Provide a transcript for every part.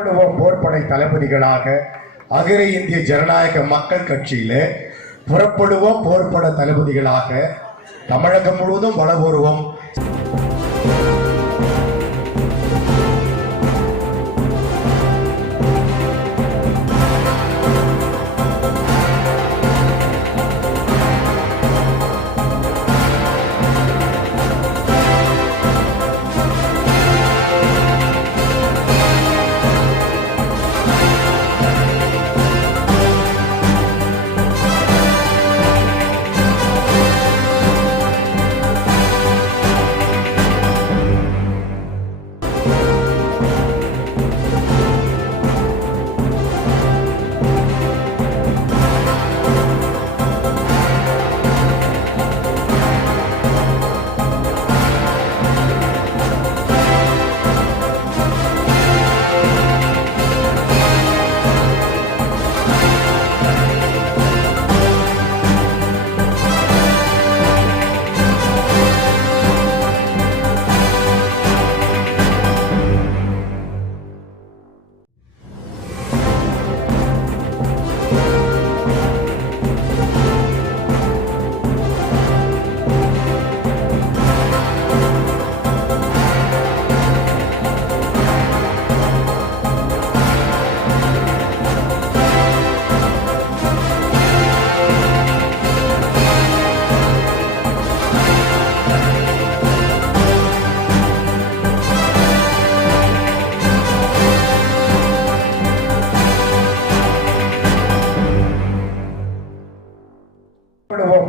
போர்படை தளபதிகளாக அகில இந்திய ஜனநாயக மக்கள் கட்சியில புறப்படுவோம். போர்பட தளபதிகளாக தமிழகம் முழுவதும் வலம் வருவோம்.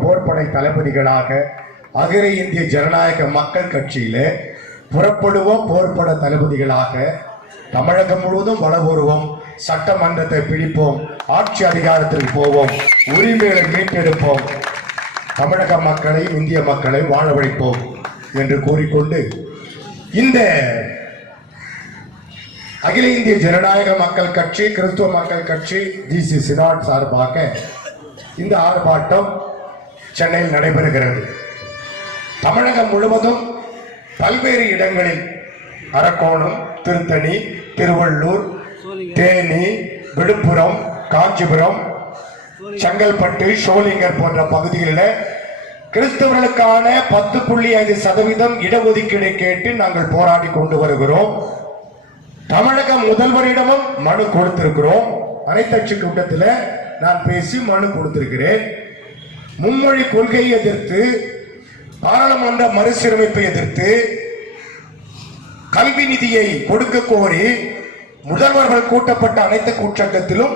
போர்படை தளபதிகளாக அகில இந்திய ஜனநாயக மக்கள் கட்சியில புறப்படுவோம். போர்பட தளபதிகளாக தமிழகம் முழுவதும் வலம் வருவோம். சட்டமன்றத்தை பிடிப்போம். ஆட்சி அதிகாரத்திற்கு போவோம். உரிமைகளை மீட்டெடுப்போம். தமிழக மக்களை, இந்திய மக்களை வாழ வைப்போம் என்று கூறிக்கொண்டு இந்த அகில இந்திய ஜனநாயக மக்கள் கட்சி, கிறிஸ்துவ மக்கள் கட்சி, ஜிசி சினாட் சார்பாக இந்த ஆர்ப்பாட்டம் சென்னையில் நடைபெறுகிறது. தமிழகம் முழுவதும் பல்வேறு இடங்களில் அரக்கோணம், திருத்தணி, திருவள்ளூர், தேனி, விழுப்புரம், காஞ்சிபுரம், செங்கல்பட்டு, ஷோலிங்கர் போன்ற பகுதிகளில் கிறிஸ்தவர்களுக்கான 10.5% இடஒதுக்கீடை கேட்டு நாங்கள் போராடி கொண்டு வருகிறோம். தமிழக முதல்வரிடமும் மனு கொடுத்திருக்கிறோம். அனைத்து கூட்டத்தில் நான் பேசி மனு கொடுத்திருக்கிறேன். மும்மொழி கொள்கையை எதிர்த்து, பாராளுமன்ற மறுசீரமைப்பை எதிர்த்து, கல்வி நிதியை கொடுக்க கோரி முதல்வர்கள் கூட்டப்பட்ட அனைத்து கூட்டத்திலும்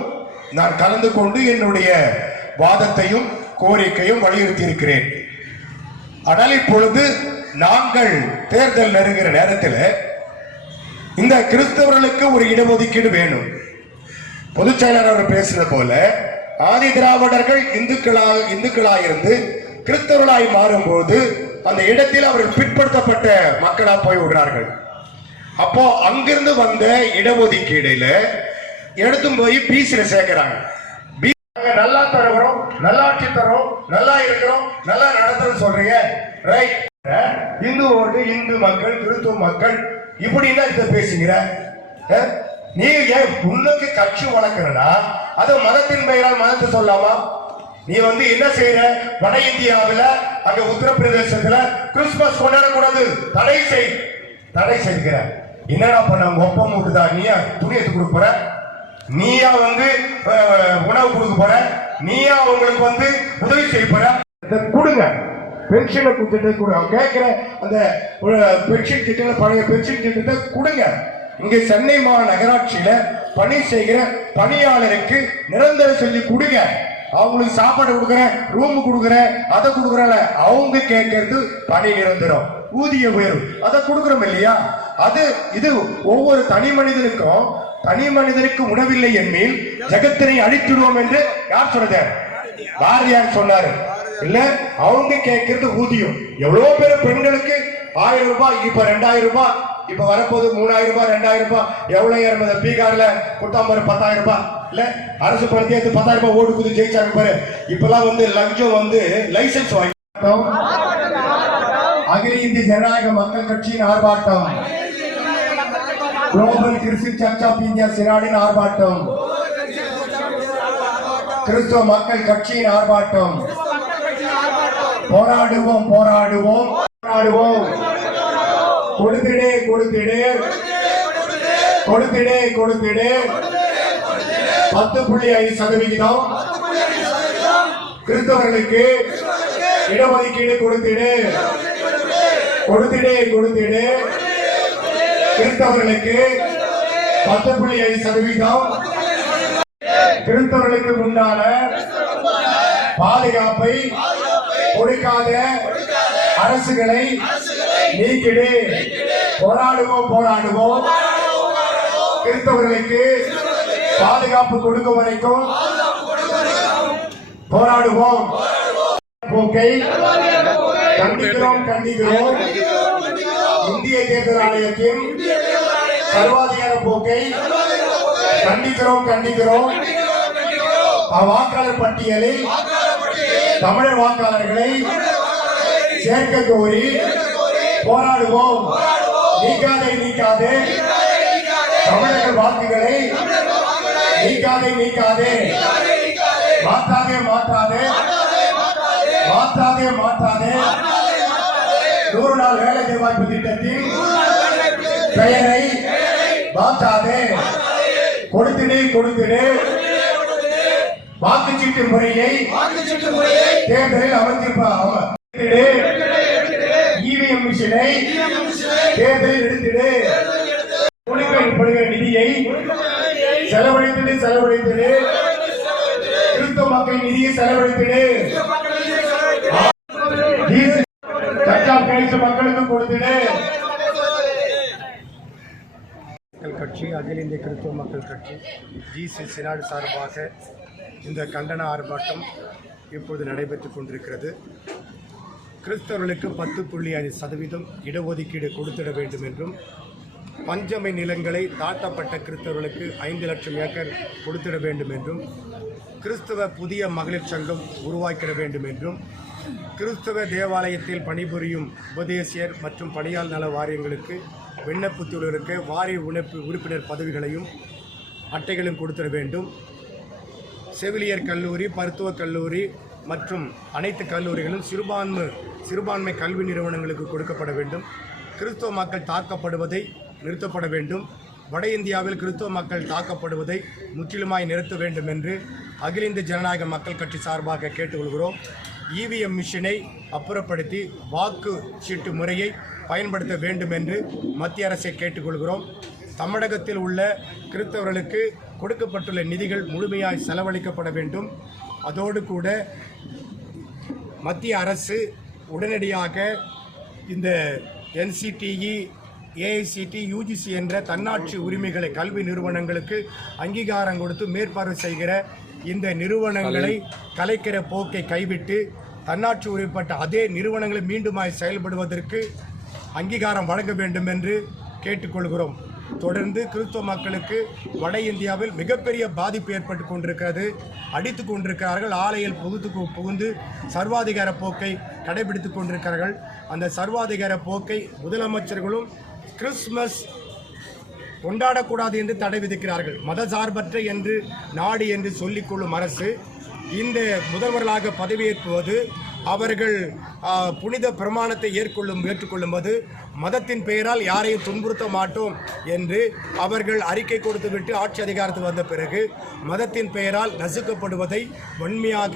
நான் கலந்து கொண்டு என்னுடைய வாதத்தையும் கோரிக்கையும் வலியுறுத்தி இருக்கிறேன். ஆனால் இப்பொழுது நாங்கள் தேர்தல் நெருங்கிற நேரத்தில் இந்த கிறிஸ்தவர்களுக்கு ஒரு இடஒதுக்கீடு வேணும். பொதுச் செயலாளர் அவர் பேசுறது போல ஆதி திராவிடர்கள் இந்துக்களாயிருந்து கிறிஸ்தவர்களாய் மாறும்போது அந்த இடத்தில் அவர்கள் பிற்படுத்தப்பட்ட மக்களா போய் விடுறார்கள். அப்போ அங்கிருந்து வந்த இடஒதுக்கீடுல எடுத்தும் போய் பிசில சேர்க்கிறாங்க. நல்லா தருகிறோம், நல்லாட்சி தரோம், நல்லா இருக்கிறோம், நல்லா நடத்துறோம் சொல்றீங்க. ரைட். இந்து ஓட்டு, இந்து மக்கள், கிறிஸ்துவ மக்கள் இப்படி என்ன பேசுகிற? நீ ஏன் உன்னுக்கு கட்சி வளர்க்கிறனா அது மதத்தின் பெயரால் மதத்தை சொல்லாமா? நீ என்ன செய்யற? வட இந்தியாவில் அங்க உத்தரப்பிரதேசத்துல கிறிஸ்துமஸ் கொண்டாடக்கூடாது, தடை செய்கிற. என்னடா பண்ண? ஒப்பம் விட்டுதா? நீயா துணி எடுத்து கொடுக்க போற? நீயா உணவு கொடுக்க போற? நீயா அவங்களுக்கு உதவி செய்ய போற? கொடுங்க, பென்ஷனை கொடுத்துட்டு கேட்கிற அந்த பென்ஷன் திட்டம், பழைய பென்ஷன் திட்டத்தை கொடுங்க. இங்க சென்னை மாநகராட்சியில பணி செய்கிற பணியாளருக்கு நிரந்தர சொல்லி கொடுங்க. அவங்களுக்கு சாப்பாடு கொடுக்குறேன், ரூம் கொடுக்குறேன், அதை கொடுக்குறேன். அவங்க கேட்கறது பணி நிரந்தரம், ஊதிய உயர்வு, அதை கொடுக்குறோம் இல்லையா? இது ஒவ்வொரு தனி மனிதனுக்கு உணவில்லை என்பில் ஜகத்தினை அழித்துடுவோம் என்று யார் சொன்னது? பாரதியார் சொன்னாரு இல்ல. அவங்க கேட்கறது ஊதியம். எவ்வளவு பேர் பெண்களுக்கு 1000 ரூபாய், இப்ப 2000 ரூபாய், இப்ப வரப்போது 3000 ரூபாய், 2000 ரூபாய். எவ்வளவு ஏறும்? பீகார்ல குட்டாம்பரு 10000 ரூபாய் இல்ல, அரசு பணத்தை 10,000 ரூபாய் ஓடு குதி ஜெயிச்சாங்க பாரு. இப்பெல்லாம் லஞ்சம் லைசன்ஸ் வாங்கி அகில இந்திய ஜனநாயக மக்கள் கட்சியின் ஆர்ப்பாட்டம். Global Christian Church of India சினாடின் ஆர்ப்பாட்டம், கிறிஸ்துவ மக்கள் கட்சியின் ஆர்ப்பாட்டம். போராடுவோம் போராடுவோம் போராடுவோம். கொடுத்திடே கொடுத்திடே கொடுத்திடே கொடுத்திடே 10.5% கிறிஸ்தவர்களுக்கு இடஒதுக்கீடு கொடுத்திடு. கொடுத்திடே கொடுத்திடு. கிறிஸ்தவர்களுக்கு 10.5% கிறிஸ்தவர்களுக்கு உண்டான பாதுகாப்பை கொடுக்காத அரசுகளை நீக்கிடு. போராடுவோம் போராடுவோம். கிறிஸ்தவர்களுக்கு பாதுகாப்பு கொடுக்கும் வரைக்கும் போராடுவோம். போக்கை கண்டிக்கிறோம் கண்டிக்கிறோம். இந்திய தேர்தல் ஆணையத்தின் சர்வாதிகார போக்கை கண்டிக்கிறோம் கண்டிக்கிறோம். வாக்காளர் பட்டியலில் தமிழர் வாக்காளர்களை சேர்க்க கோரி போராடுவோம். நீக்காதே நீக்காதே தமிழர்கள் வாக்குகளை நீக்காதே நீக்காதே. மாற்றாதே மாற்றாதே மாற்றாதே மாற்றாதே. 100 நாள் வேலை வாய்ப்பு திட்டத்தின் பெயரை மாற்றாதே. கொடுத்திடு கொடுத்திடு. வாக்குச்சீட்டு முறையை தேர்தலில் அமைந்திருப்பார். இவிஎம் மிஷினை தேர்தலில் எடுத்திடு. கொடுக்கப்படுகிற நிதியை செலவழித்திடு செலவழித்திடு. கிறிஸ்தவ மக்கள் நிதியை செலவழித்திடு. மக்களுக்கு கொடுத்திடு. கட்சி அகில இந்திய கிறிஸ்தவ மக்கள் கட்சி ஜிசி சினாடு சார்பாக இந்த கண்டன ஆர்ப்பாட்டம் இப்போது நடைபெற்றுக் கொண்டிருக்கிறது. கிறிஸ்தவர்களுக்கு 10.5% இடஒதுக்கீடு கொடுத்திட வேண்டும் என்றும், பஞ்சமை நிலங்களை தாழ்த்தப்பட்ட கிறிஸ்தவர்களுக்கு 5 லட்சம் ஏக்கர் கொடுத்திட வேண்டும் என்றும், கிறிஸ்தவ புதிய மகளிர் சங்கம் உருவாக்கிட வேண்டும் என்றும், கிறிஸ்தவ தேவாலயத்தில் பணிபுரியும் உபதேசியர் மற்றும் பணியாளர் நல வாரியங்களுக்கு விண்ணப்பித்துள்ளவருக்கு வாரிய உறுப்பினர் பதவிகளையும் அட்டைகளும் கொடுத்திட வேண்டும். செவிலியர் கல்லூரி, மருத்துவக் கல்லூரி மற்றும் அனைத்து கல்லூரிகளும் சிறுபான்மை கல்வி நிறுவனங்களுக்கு கொடுக்கப்பட வேண்டும். கிறிஸ்தவ மக்கள் தாக்கப்படுவதை நிறுத்தப்பட வேண்டும். வட இந்தியாவில் கிறிஸ்தவ மக்கள் தாக்கப்படுவதை முற்றிலுமாய் நிறுத்த வேண்டும் என்று அகில இந்திய ஜனநாயக மக்கள் கட்சி சார்பாக கேட்டுக்கொள்கிறோம். இவிஎம் மிஷினை அப்புறப்படுத்தி வாக்கு சீட்டு முறையை பயன்படுத்த வேண்டும் என்று மத்திய அரசை கேட்டுக்கொள்கிறோம். தமிழகத்தில் உள்ள கிறிஸ்தவர்களுக்கு கொடுக்கப்பட்டுள்ள நிதிகள் முழுமையாய் செலவழிக்கப்பட வேண்டும். அதோடு கூட மத்திய அரசு உடனடியாக இந்த NCTE, AICT, UGC என்ற தன்னாட்சி உரிமைகளை கல்வி நிறுவனங்களுக்கு அங்கீகாரம் கொடுத்து மேற்பார்வை செய்கிற இந்த நிறுவனங்களை கலைக்கிற போக்கை கைவிட்டு தன்னாட்சி உரிமைப்பட்ட அதே நிறுவனங்களை மீண்டுமாய் செயல்படுவதற்கு அங்கீகாரம் வழங்க வேண்டும் என்று கேட்டுக்கொள்கிறோம். தொடர்ந்து கிறிஸ்தவ மக்களுக்கு வட இந்தியாவில் மிகப்பெரிய பாதிப்பு ஏற்பட்டு கொண்டிருக்கிறது. அடித்து கொண்டிருக்கிறார்கள். ஆலையில் புகுந்து சர்வாதிகார போக்கை கடைபிடித்துக் கொண்டிருக்கிறார்கள். அந்த சர்வாதிகார போக்கை முதலமைச்சர்களும் கிறிஸ்துமஸ் கொண்டாடக்கூடாது என்று தடை விதிக்கிறார்கள். மதசார்பற்ற என்று நாடு என்று சொல்லிக்கொள்ளும் அரசு இந்த முதல்வர்களாக பதவியேற்பது அவர்கள் புனித பிரமாணத்தை ஏற்றுக்கொள்ளும்போது மதத்தின் பெயரால் யாரையும் துன்புறுத்த மாட்டோம் என்று அவர்கள் அறிக்கை கொடுத்துவிட்டு ஆட்சி அதிகாரத்துக்கு வந்த பிறகு மதத்தின் பெயரால் நசுக்கப்படுவதை வன்மையாக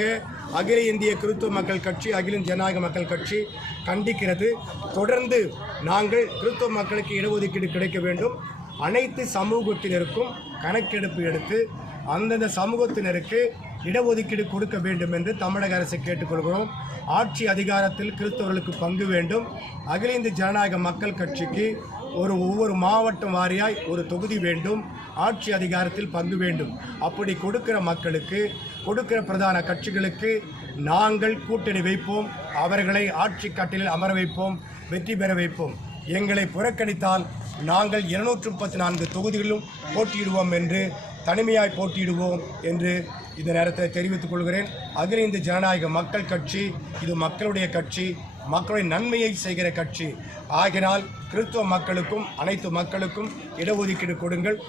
அகில இந்திய கிறிஸ்தவ மக்கள் கட்சி, அகில இந்திய ஜனநாயக மக்கள் கட்சி கண்டிக்கிறது. தொடர்ந்து நாங்கள் கிறிஸ்தவ மக்களுக்கு இடஒதுக்கீடு கிடைக்க வேண்டும். அனைத்து சமூகத்தினருக்கும் கணக்கெடுப்பு எடுத்து அந்தந்த சமூகத்தினருக்கு இடஒதுக்கீடு கொடுக்க வேண்டும் என்று தமிழக அரசை கேட்டுக்கொள்கிறோம். ஆட்சி அதிகாரத்தில் கிறிஸ்தவர்களுக்கு பங்கு வேண்டும். அகில இந்திய ஜனநாயக மக்கள் கட்சிக்கு ஒவ்வொரு மாவட்டம் வாரியாய் ஒரு தொகுதி வேண்டும். ஆட்சி அதிகாரத்தில் பங்கு வேண்டும். அப்படி கொடுக்கிற மக்களுக்கு, கொடுக்கிற பிரதான கட்சிகளுக்கு நாங்கள் கூட்டணி வைப்போம். அவர்களை ஆட்சி கட்டிலில் அமர வைப்போம், வெற்றி பெற வைப்போம். எங்களை புறக்கணித்தால் நாங்கள் 234 தொகுதிகளிலும் போட்டியிடுவோம் என்று, தனிமையாய் போட்டியிடுவோம் என்று இந்த நேரத்தை தெரிவித்துக் கொள்கிறேன். அகில இந்திய ஜனநாயக மக்கள் கட்சி இது மக்களுடைய கட்சி. மக்களின் நன்மையை செய்கிற கட்சி. ஆகினால் கிறிஸ்தவ மக்களுக்கும் அனைத்து மக்களுக்கும் இடஒதுக்கீடு கொடுங்கள்.